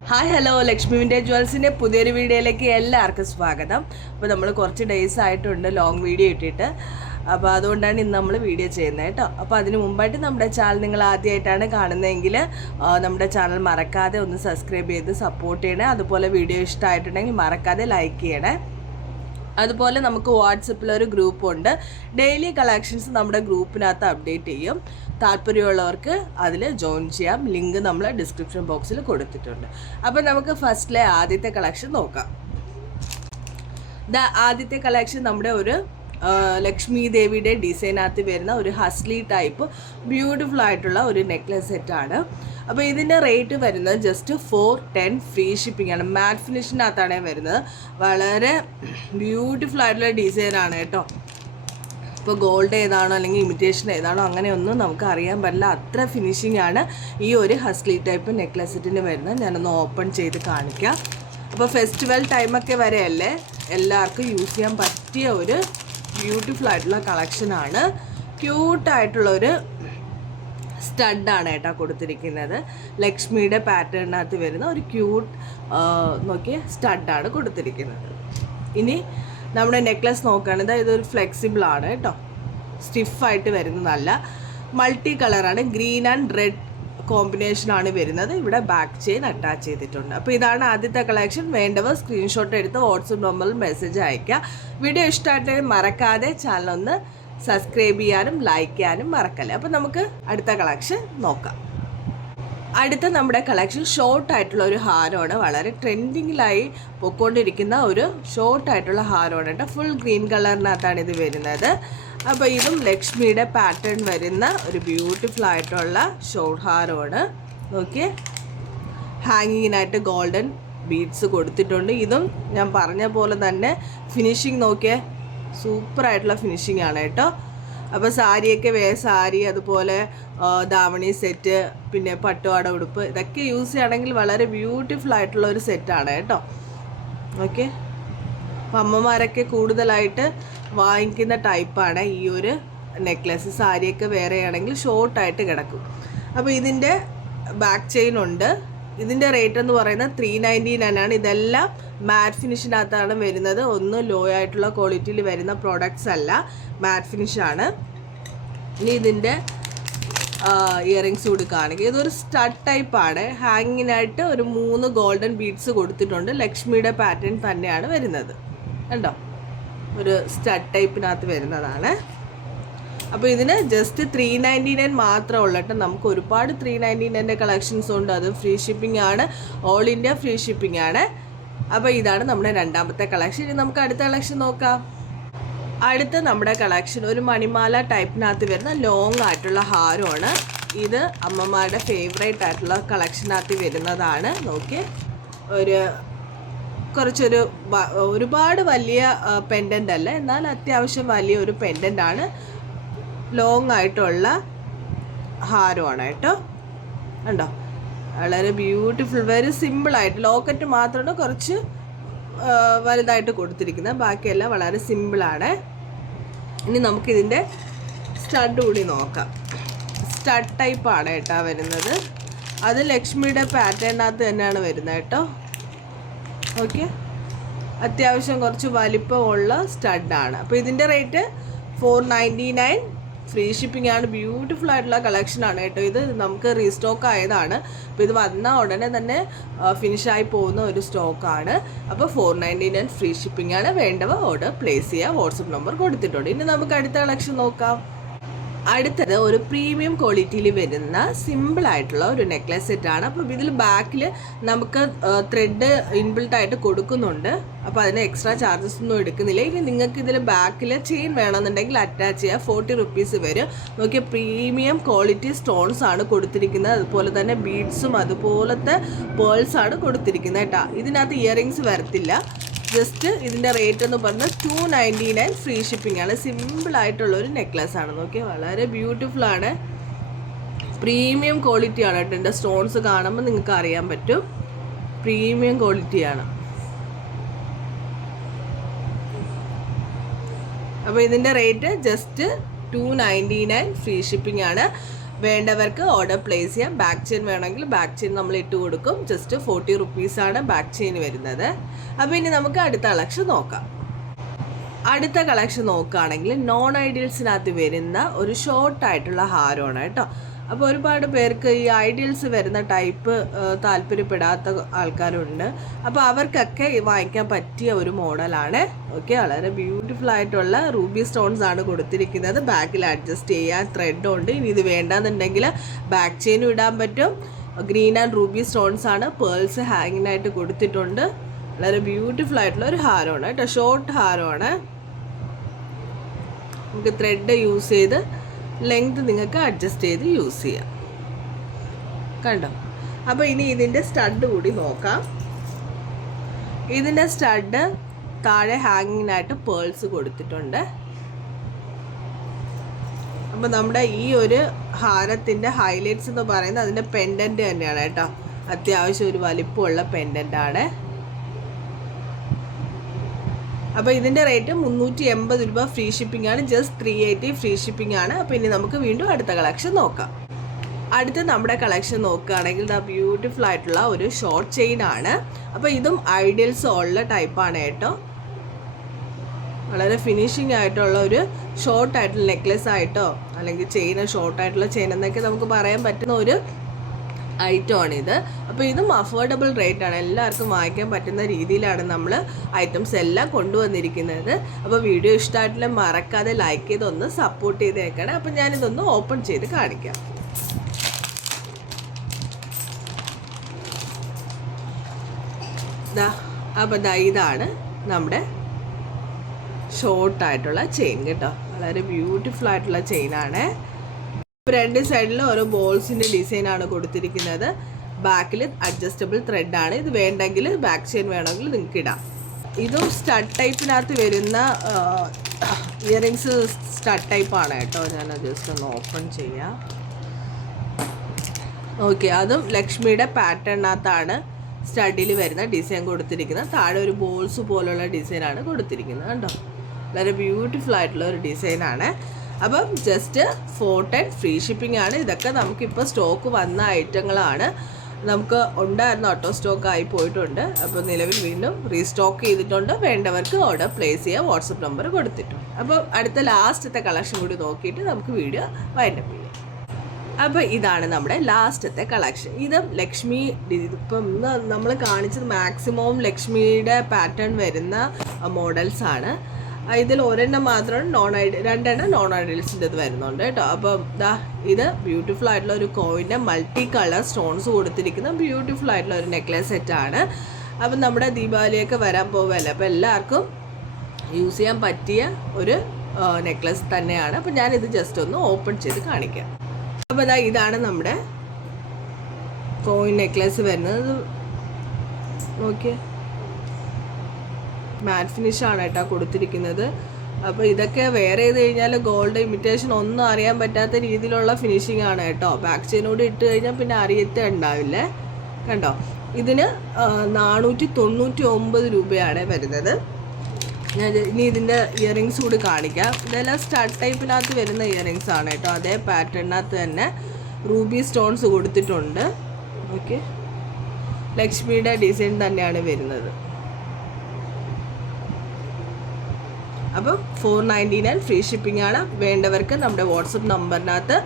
Hi hello Lakshmi vintage ജ്വൽസിൻ്റെ പുതിയൊരു വീഡിയോയിലേക്ക് എല്ലാവർക്കും സ്വാഗതം. അപ്പോൾ നമ്മൾ കുറച്ച് ഡേയ്സ് ആയിട്ടുണ്ട് ലോങ് വീഡിയോ ഇട്ടിട്ട്. അപ്പോൾ അതുകൊണ്ടാണ് ഇന്ന് നമ്മൾ വീഡിയോ ചെയ്യുന്നത് കേട്ടോ. അപ്പോൾ അതിന് മുമ്പായിട്ട് നമ്മുടെ ചാനൽ നിങ്ങൾ ആദ്യമായിട്ടാണ് കാണുന്നതെങ്കിൽ നമ്മുടെ ചാനൽ മറക്കാതെ ഒന്ന് സബ്സ്ക്രൈബ് ചെയ്ത് സപ്പോർട്ട് ചെയ്യണേ. അതുപോലെ വീഡിയോ ഇഷ്ടമായിട്ടുണ്ടെങ്കിൽ മറക്കാതെ ലൈക്ക് ചെയ്യണേ. അതുപോലെ നമുക്ക് വാട്സപ്പിലൊരു ഗ്രൂപ്പുണ്ട്. ഡെയിലി കളക്ഷൻസ് നമ്മുടെ ഗ്രൂപ്പിനകത്ത് അപ്ഡേറ്റ് ചെയ്യും. താല്പര്യമുള്ളവർക്ക് അതിൽ ജോയിൻ ചെയ്യാം. ലിങ്ക് നമ്മൾ ഡിസ്ക്രിപ്ഷൻ ബോക്സിൽ കൊടുത്തിട്ടുണ്ട്. അപ്പോൾ നമുക്ക് ഫസ്റ്റിലെ ആദ്യത്തെ കളക്ഷൻ നോക്കാം. ആദ്യത്തെ കളക്ഷൻ നമ്മുടെ ഒരു ലക്ഷ്മി ദേവിയുടെ ഡിസൈനകത്ത് വരുന്ന ഒരു ഹസ്ലി ടൈപ്പ് ബ്യൂട്ടിഫുൾ ആയിട്ടുള്ള ഒരു നെക്ലസ് സെറ്റാണ്. അപ്പോൾ ഇതിൻ്റെ റേറ്റ് വരുന്നത് ജസ്റ്റ് 410 ഫ്രീ ഷിപ്പിംഗ് ആണ്. മാറ്റ് ഫിനിഷിനകത്താണ് വരുന്നത്. വളരെ ബ്യൂട്ടിഫുൾ ആയിട്ടുള്ള ഡിസൈനാണ് കേട്ടോ. ഇപ്പോൾ ഗോൾഡ് ഏതാണോ അല്ലെങ്കിൽ ഇമിറ്റേഷൻ ഏതാണോ അങ്ങനെയൊന്നും നമുക്ക് അറിയാൻ പറ്റില്ല. അത്ര ഫിനിഷിംഗ് ആണ് ഈ ഒരു ഹസ്ലി ടൈപ്പ് നെക്ലസ് സെറ്റിന് വരുന്നത്. ഞാനൊന്ന് ഓപ്പൺ ചെയ്ത് കാണിക്കാം. അപ്പോൾ ഫെസ്റ്റിവൽ ടൈമൊക്കെ വരെയല്ലേ, എല്ലാവർക്കും യൂസ് ചെയ്യാൻ പറ്റിയ ഒരു ബ്യൂട്ടിഫുൾ ആയിട്ടുള്ള കളക്ഷനാണ്. ക്യൂട്ടായിട്ടുള്ളൊരു സ്റ്റഡാണ് കേട്ടോ കൊടുത്തിരിക്കുന്നത്. ലക്ഷ്മിയുടെ പാറ്റേണിനകത്ത് വരുന്ന ഒരു ക്യൂട്ട് നോക്കിയ സ്റ്റഡാണ് കൊടുത്തിരിക്കുന്നത്. ഇനി നമ്മുടെ നെക്ലസ് നോക്കുകയാണെങ്കിൽ ഇതൊരു ഫ്ലെക്സിബിളാണ് കേട്ടോ. സ്റ്റിഫായിട്ട് വരുന്നതല്ല, മൾട്ടി കളറാണ്. ഗ്രീൻ ആൻഡ് റെഡ് കോമ്പിനേഷനാണ് വരുന്നത്. ഇവിടെ ബാക്ക് ചെയിൻ അറ്റാച്ച് ചെയ്തിട്ടുണ്ട്. അപ്പോൾ ഇതാണ് ആദ്യത്തെ കളക്ഷൻ. വേണ്ടവർ സ്ക്രീൻഷോട്ട് എടുത്ത് വാട്സപ്പ് നമ്പറിൽ മെസ്സേജ് അയയ്ക്കുക. വീഡിയോ ഇഷ്ടമായിട്ടെങ്കിൽ മറക്കാതെ ചാനലൊന്ന് സബ്സ്ക്രൈബ് ചെയ്യാനും ലൈക്ക് ചെയ്യാനും മറക്കല്ലേ. അപ്പോൾ നമുക്ക് അടുത്ത കളക്ഷൻ നോക്കാം. അടുത്ത നമ്മുടെ കളക്ഷൻ ഷോർട്ടായിട്ടുള്ള ഒരു ഹാരമാണ്. വളരെ ട്രെൻഡിങ്ങിലായി പൊയ്ക്കൊണ്ടിരിക്കുന്ന ഒരു ഷോർട്ടായിട്ടുള്ള ഹാരമാണ് കേട്ടോ. ഫുൾ ഗ്രീൻ കളറിനകത്താണ് ഇത് വരുന്നത്. അപ്പോൾ ഇതും ലക്ഷ്മിയുടെ പാറ്റേൺ വരുന്ന ഒരു ബ്യൂട്ടിഫുൾ ആയിട്ടുള്ള ഷോർട്ട് ഹാരമാണ്. നോക്കിയേ, ഹാങ്ങിങ്ങിനായിട്ട് ഗോൾഡൻ ബീഡ്സ് കൊടുത്തിട്ടുണ്ട്. ഇതും ഞാൻ പറഞ്ഞ പോലെ തന്നെ ഫിനിഷിങ് നോക്കിയേ, സൂപ്പറായിട്ടുള്ള ഫിനിഷിംഗ് ആണ് കേട്ടോ. അപ്പോൾ സാരിയൊക്കെ സാരി, അതുപോലെ ദാവണി സെറ്റ്, പിന്നെ പട്ടുപാട ഉടുപ്പ്, ഇതൊക്കെ യൂസ് ചെയ്യുകയാണെങ്കിൽ വളരെ ബ്യൂട്ടിഫുൾ ആയിട്ടുള്ള ഒരു സെറ്റാണ് കേട്ടോ. ഓക്കെ, അപ്പം അമ്മമാരൊക്കെ കൂടുതലായിട്ട് വാങ്ങിക്കുന്ന ടൈപ്പാണ് ഈ ഒരു നെക്ലസ്. സാരിയൊക്കെ വേറെ ആണെങ്കിൽ ഷോർട്ടായിട്ട് കിടക്കും. അപ്പോൾ ഇതിൻ്റെ ബാക്ക് ചെയിൻ ഉണ്ട്. ഇതിൻ്റെ റേറ്റ് എന്ന് പറയുന്നത് 399 ആണ്. ഇതെല്ലാം മാറ്റ് ഫിനിഷിനകത്താണ് വരുന്നത്. ഒന്നും ലോ ആയിട്ടുള്ള ക്വാളിറ്റിയിൽ വരുന്ന പ്രോഡക്റ്റ്സ് അല്ല, മാറ്റ് ഫിനിഷാണ്. ഇനി ഇതിൻ്റെ ഇയറിങ്സ് കൂടി കാണിക്കുക. ഇതൊരു സ്റ്റഡ് ടൈപ്പാണ്. ഹാങ്ങിനായിട്ട് ഒരു 3 ഗോൾഡൻ ബീഡ്സ് കൊടുത്തിട്ടുണ്ട്. ലക്ഷ്മിയുടെ പാറ്റേൺ തന്നെയാണ് വരുന്നത്. കണ്ടോ, ഒരു സ്റ്റഡ് ടൈപ്പിനകത്ത് വരുന്നതാണ്. അപ്പോൾ ഇതിന് ജസ്റ്റ് 399 മാത്രമേ ഉള്ളൂ കേട്ടോ. നമുക്ക് ഒരുപാട് 399 കളക്ഷൻസ് ഉണ്ട്. അത് ഫ്രീ ഷിപ്പിംഗ് ആണ്, ഓൾ ഇന്ത്യ ഫ്രീ ഷിപ്പിംഗ് ആണ്. അപ്പോൾ ഇതാണ് നമ്മുടെ രണ്ടാമത്തെ കളക്ഷൻ. ഇനി നമുക്ക് അടുത്ത കളക്ഷൻ നോക്കാം. അടുത്ത നമ്മുടെ കളക്ഷൻ ഒരു മണിമാല ടൈപ്പിനകത്ത് വരുന്ന ലോങ് ആയിട്ടുള്ള ഹാരമാണ്. ഇത് അമ്മമാരുടെ ഫേവറേറ്റ് ആയിട്ടുള്ള കളക്ഷനകത്ത് വരുന്നതാണ്. നോക്കി, കുറച്ചൊരു ഒരുപാട് വലിയ പെൻഡൻ്റ് അല്ല, എന്നാൽ അത്യാവശ്യം വലിയ ഒരു പെൻഡൻ്റ് ആണ്. ലോങ് ആയിട്ടുള്ള ഹാരമാണ് കേട്ടോ. കണ്ടോ, വളരെ ബ്യൂട്ടിഫുൾ, വെരി സിമ്പിളായിട്ട്. ലോക്കറ്റ് മാത്രമാണ് കുറച്ച് വലുതായിട്ട് കൊടുത്തിരിക്കുന്നത്, ബാക്കിയെല്ലാം വളരെ സിമ്പിളാണ്. ഇനി നമുക്കിതിൻ്റെ സ്റ്റഡ് കൂടി നോക്കാം. സ്റ്റഡ് ടൈപ്പാണ് കേട്ടോ വരുന്നത്. അത് ലക്ഷ്മിയുടെ പാറ്റേണിനകത്ത് തന്നെയാണ് വരുന്നത് കേട്ടോ. ഓക്കെ, അത്യാവശ്യം കുറച്ച് വലിപ്പമുള്ള സ്റ്റഡാണ്. അപ്പോൾ ഇതിൻ്റെ റേറ്റ് 499 ഫ്രീ ഷിപ്പിംഗ് ആണ്. ബ്യൂട്ടിഫുൾ ആയിട്ടുള്ള കളക്ഷനാണ് കേട്ടോ. ഇത് നമുക്ക് റീസ്റ്റോക്ക് ആയതാണ്. അപ്പോൾ ഇത് വന്ന ഉടനെ തന്നെ ഫിനിഷായി പോകുന്ന ഒരു സ്റ്റോക്കാണ്. അപ്പോൾ 499 ഫ്രീ ഷിപ്പിംഗ് ആണ്. വേണ്ടവ ഓർഡർ പ്ലേസ് ചെയ്യുക. വാട്സപ്പ് നമ്പർ കൊടുത്തിട്ടുണ്ട്. ഇനി നമുക്ക് അടുത്ത കളക്ഷൻ നോക്കാം. അടുത്തത് ഒരു പ്രീമിയം ക്വാളിറ്റിയിൽ വരുന്ന സിമ്പിളായിട്ടുള്ള ഒരു നെക്ലസ് സെറ്റാണ്. അപ്പോൾ ഇതിൽ ബാക്കിൽ നമുക്ക് ത്രെഡ് ഇൻബിൽട്ടായിട്ട് കൊടുക്കുന്നുണ്ട്. അപ്പോൾ അതിന് എക്സ്ട്രാ ചാർജസ് ഒന്നും എടുക്കുന്നില്ല. ഇനി നിങ്ങൾക്ക് ഇതിൽ ബാക്കിൽ ചെയിൻ വേണമെന്നുണ്ടെങ്കിൽ അറ്റാച്ച് ചെയ്യുക. 40 റുപ്പീസ് വരും. നോക്കിയ പ്രീമിയം ക്വാളിറ്റി സ്റ്റോൺസ് ആണ് കൊടുത്തിരിക്കുന്നത്. അതുപോലെ തന്നെ ബീഡ്സും അതുപോലത്തെ പേൾസാണ് കൊടുത്തിരിക്കുന്നത് കേട്ടോ. ഇതിനകത്ത് ഇയറിങ്സ് വരത്തില്ല. ജസ്റ്റ് ഇതിൻ്റെ റേറ്റ് എന്ന് പറഞ്ഞാൽ 299 ഫ്രീ ഷിപ്പിംഗ് ആണ്. സിമ്പിളായിട്ടുള്ളൊരു നെക്ലസ് ആണ്. നോക്കിയാൽ വളരെ ബ്യൂട്ടിഫുൾ ആണ്. പ്രീമിയം ക്വാളിറ്റിയാണ് കേട്ടോ. എൻ്റെ സ്റ്റോൺസ് കാണുമ്പോൾ നിങ്ങൾക്ക് അറിയാൻ പറ്റും, പ്രീമിയം ക്വാളിറ്റിയാണ്. അപ്പോൾ ഇതിൻ്റെ റേറ്റ് ജസ്റ്റ് 299 ഫ്രീ ഷിപ്പിംഗ് ആണ്. വേണ്ടവർക്ക് ഓർഡർ പ്ലേസ് ചെയ്യാം. ബാക്ക് ചെയിൻ വേണമെങ്കിൽ ബാക്ക് ചെയിൻ നമ്മൾ ഇട്ട് കൊടുക്കും. ജസ്റ്റ് 40 റുപ്പീസാണ് ബാക്ക് ചെയിൻ വരുന്നത്. അപ്പോൾ ഇനി നമുക്ക് അടുത്ത കളക്ഷൻ നോക്കാം. അടുത്ത കളക്ഷൻ നോക്കുകയാണെങ്കിൽ നോൺ ഐഡിയൽസിനകത്ത് വരുന്ന ഒരു ഷോർട്ടായിട്ടുള്ള ഹാരമാണ് കേട്ടോ. അപ്പോൾ ഒരുപാട് പേർക്ക് ഈ ഐഡിയൽസ് വരുന്ന ടൈപ്പ് താല്പര്യപ്പെടാത്ത ആൾക്കാരുണ്ട്. അപ്പോൾ അവർക്കൊക്കെ വാങ്ങിക്കാൻ പറ്റിയ ഒരു മോഡലാണ്. ഓക്കെ, വളരെ ബ്യൂട്ടിഫുൾ ആയിട്ടുള്ള റൂബി സ്റ്റോൺസ് ആണ് കൊടുത്തിരിക്കുന്നത്. ബാക്കിൽ അഡ്ജസ്റ്റ് ചെയ്യാൻ ത്രെഡ് ഉണ്ട്. ഇനി ഇത് വേണ്ടാന്നുണ്ടെങ്കിൽ ബാക്ക് ചെയിനും ഇടാൻ പറ്റും. ഗ്രീൻ ആൻഡ് റൂബി സ്റ്റോൺസ് ആണ്. പേൾസ് ഹാങ്ങിനായിട്ട് കൊടുത്തിട്ടുണ്ട്. വളരെ ബ്യൂട്ടിഫുൾ ആയിട്ടുള്ള ഒരു ഹാരമാണ് കേട്ടോ. ഷോർട്ട് ഹാരമാണ്. നമുക്ക് ത്രെഡ് യൂസ് ചെയ്ത് ലെങ്ത് നിങ്ങൾക്ക് അഡ്ജസ്റ്റ് ചെയ്ത് യൂസ് ചെയ്യാം. കണ്ടോ? അപ്പോൾ ഇനി ഇതിൻ്റെ സ്റ്റഡ് കൂടി നോക്കാം. ഇതിൻ്റെ സ്റ്റഡ് താഴെ ഹാങ്ങിനായിട്ട് പേൾസ് കൊടുത്തിട്ടുണ്ട്. അപ്പോൾ നമ്മുടെ ഈ ഒരു ഹാരത്തിൻ്റെ ഹൈലൈറ്റ്സ് എന്ന് പറയുന്നത് അതിൻ്റെ പെൻഡൻറ്റ് തന്നെയാണ് കേട്ടോ. അത്യാവശ്യം ഒരു വലിപ്പമുള്ള പെൻഡൻ്റാണ്. അപ്പോൾ ഇതിൻ്റെ റേറ്റ് 380 രൂപ ഫ്രീ ഷിപ്പിംഗ് ആണ്. ജസ്റ്റ് 380 ഫ്രീ ഷിപ്പിംഗ് ആണ്. അപ്പോൾ ഇനി നമുക്ക് വീണ്ടും അടുത്ത കളക്ഷൻ നോക്കാം. അടുത്ത നമ്മുടെ കളക്ഷൻ നോക്കുകയാണെങ്കിൽ ബ്യൂട്ടിഫുൾ ആയിട്ടുള്ള ഒരു ഷോർട്ട് ചെയിൻ ആണ്. അപ്പോൾ ഇതും ഐഡിയൽസ് ഉള്ള ടൈപ്പാണ് കേട്ടോ. വളരെ ഫിനിഷിംഗ് ആയിട്ടുള്ള ഒരു ഷോർട്ടായിട്ടുള്ള നെക്ലെസ് ആയിട്ടോ അല്ലെങ്കിൽ ചെയിൻ, ഷോർട്ടായിട്ടുള്ള ചെയിൻ എന്നൊക്കെ നമുക്ക് പറയാൻ പറ്റുന്ന ഒരു ഐറ്റമാണിത്. അപ്പോൾ ഇതും അഫോർഡബിൾ റേറ്റാണ്. എല്ലാവർക്കും വാങ്ങിക്കാൻ പറ്റുന്ന രീതിയിലാണ് നമ്മൾ ഐറ്റംസ് എല്ലാം കൊണ്ടുവന്നിരിക്കുന്നത്. അപ്പോൾ വീഡിയോ ഇഷ്ടമായിട്ടുള്ള മറക്കാതെ ലൈക്ക് ചെയ്ത് ഒന്ന് സപ്പോർട്ട് ചെയ്തേക്കണം. അപ്പോൾ ഞാനിതൊന്ന് ഓപ്പൺ ചെയ്ത് കാണിക്കാം. അപ്പോൾ ഇതാണ് നമ്മുടെ ഷോർട്ടായിട്ടുള്ള ചെയിൻ കേട്ടോ. വളരെ ബ്യൂട്ടിഫുൾ ആയിട്ടുള്ള ചെയിനാണ്. രണ്ട് സൈഡിൽ ഓരോ ബോൾസിൻ്റെ ഡിസൈനാണ് കൊടുത്തിരിക്കുന്നത്. ബാക്കിൽ അഡ്ജസ്റ്റബിൾ ത്രെഡാണ്. ഇത് വേണ്ടെങ്കിൽ ബാക്ക് ചെയിൻ വേണമെങ്കിൽ നിങ്ങൾക്ക് ഇടാം. ഇതും സ്റ്റഡ് ടൈപ്പിനകത്ത് വരുന്ന ഇയറിങ്സ് സ്റ്റഡ് ടൈപ്പാണ് കേട്ടോ. ഞാൻ ജസ്റ്റ് ഒന്ന് ഓപ്പൺ ചെയ്യാം. ഓക്കെ, അതും ലക്ഷ്മിയുടെ പാറ്റേണിനകത്താണ് സ്റ്റഡിൽ വരുന്ന ഡിസൈൻ കൊടുത്തിരിക്കുന്നത്. താഴെ ഒരു ബോൾസ് പോലുള്ള ഡിസൈനാണ് കൊടുത്തിരിക്കുന്നത് കണ്ടോ. വളരെ ബ്യൂട്ടിഫുൾ ആയിട്ടുള്ള ഒരു ഡിസൈനാണ്. അപ്പം ജസ്റ്റ് 410 ഫ്രീ ഷിപ്പിംഗ് ആണ്. ഇതൊക്കെ നമുക്കിപ്പോൾ സ്റ്റോക്ക് വന്ന ഐറ്റങ്ങളാണ്. നമുക്ക് ഉണ്ടായിരുന്ന ഓട്ടോ സ്റ്റോക്ക് ആയി പോയിട്ടുണ്ട്. അപ്പോൾ നിലവിൽ വീണ്ടും റീസ്റ്റോക്ക് ചെയ്തിട്ടുണ്ട്. വേണ്ടവർക്ക് ഓർഡർ പ്ലേസ് ചെയ്യാൻ വാട്സപ്പ് നമ്പർ കൊടുത്തിട്ടുണ്ട്. അപ്പോൾ അടുത്ത ലാസ്റ്റത്തെ കളക്ഷൻ കൂടി നോക്കിയിട്ട് നമുക്ക് വീഡിയോ വൈൻഡപ്പ് ചെയ്യാം. അപ്പോൾ ഇതാണ് നമ്മുടെ ലാസ്റ്റത്തെ കളക്ഷൻ. ഇത് ലക്ഷ്മി, ഇപ്പം നമ്മൾ കാണിച്ചത് മാക്സിമം ലക്ഷ്മിയുടെ പാറ്റേൺ വരുന്ന മോഡൽസാണ്. ഇതിൽ ഒരെണ്ണം മാത്രമാണ് രണ്ടെണ്ണം നോൺ ഐഡിയൽസിൻ്റെ ഇത് വരുന്നുണ്ട് കേട്ടോ. അപ്പം ഇത് ബ്യൂട്ടിഫുൾ ആയിട്ടുള്ള ഒരു കോയിൻ്റെ മൾട്ടി കളർ സ്റ്റോൺസ് കൊടുത്തിരിക്കുന്ന ബ്യൂട്ടിഫുൾ ആയിട്ടുള്ള ഒരു നെക്ലേസ് സെറ്റാണ്. അപ്പം നമ്മുടെ ദീപാവലിയൊക്കെ വരാൻ പോവുകയല്ലേ. അപ്പോൾ എല്ലാവർക്കും യൂസ് ചെയ്യാൻ പറ്റിയ ഒരു നെക്ലേസ് തന്നെയാണ്. അപ്പം ഞാനിത് ജസ്റ്റ് ഒന്ന് ഓപ്പൺ ചെയ്ത് കാണിക്കാം. അപ്പോൾ ഇതാണ് നമ്മുടെ കോയിൻ നെക്ലേസ് വരുന്നത്. നോക്കിയേ, മാറ്റ് ഫിനിഷാണ് കേട്ടോ കൊടുത്തിരിക്കുന്നത്. അപ്പോൾ ഇതൊക്കെ വെയർ ചെയ്ത് കഴിഞ്ഞാൽ ഗോൾഡ് ഇമിറ്റേഷൻ ഒന്നും അറിയാൻ പറ്റാത്ത രീതിയിലുള്ള ഫിനിഷിംഗ് ആണ് കേട്ടോ. ബാക്ക് ചെയിനോട് ഇട്ട് കഴിഞ്ഞാൽ പിന്നെ അറിയത്തേ ഉണ്ടാവില്ലേ. കണ്ടോ, ഇതിന് 499 രൂപയാണ് വരുന്നത്. ഞാൻ ഇനി ഇതിൻ്റെ ഇയറിങ്സ് കൂടി കാണിക്കാം. ഇതെല്ലാം സ്റ്റഡ് ടൈപ്പിനകത്ത് വരുന്ന ഇയറിങ്സ് ആണ് കേട്ടോ. അതേ പാറ്റേണിനകത്ത് തന്നെ റൂബി സ്റ്റോൺസ് കൊടുത്തിട്ടുണ്ട്. ഓക്കെ, ലക്ഷ്മിയുടെ ഡിസൈൻ തന്നെയാണ് വരുന്നത്. അപ്പം 499 ഫ്രീ ഷിപ്പിംഗ് ആണ്. വേണ്ടവർക്ക് നമ്മുടെ വാട്സപ്പ് നമ്പറിനകത്ത്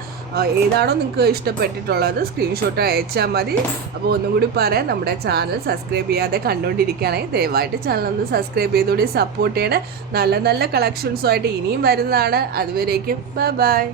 ഏതാണോ നിങ്ങൾക്ക് ഇഷ്ടപ്പെട്ടിട്ടുള്ളത് സ്ക്രീൻഷോട്ട് അയച്ചാൽ മതി. അപ്പോൾ ഒന്നും കൂടി പറയാം, നമ്മുടെ ചാനൽ സബ്സ്ക്രൈബ് ചെയ്യാതെ കണ്ടുകൊണ്ടിരിക്കുകയാണെങ്കിൽ ദയവായിട്ട് ചാനൽ ഒന്ന് സബ്സ്ക്രൈബ് ചെയ്തുകൂടി സപ്പോർട്ട് ചെയ്യണേ. നല്ല നല്ല കളക്ഷൻസുമായിട്ട് ഇനിയും വരുന്നതാണ്. അതുവരേക്കും ബൈ ബൈ.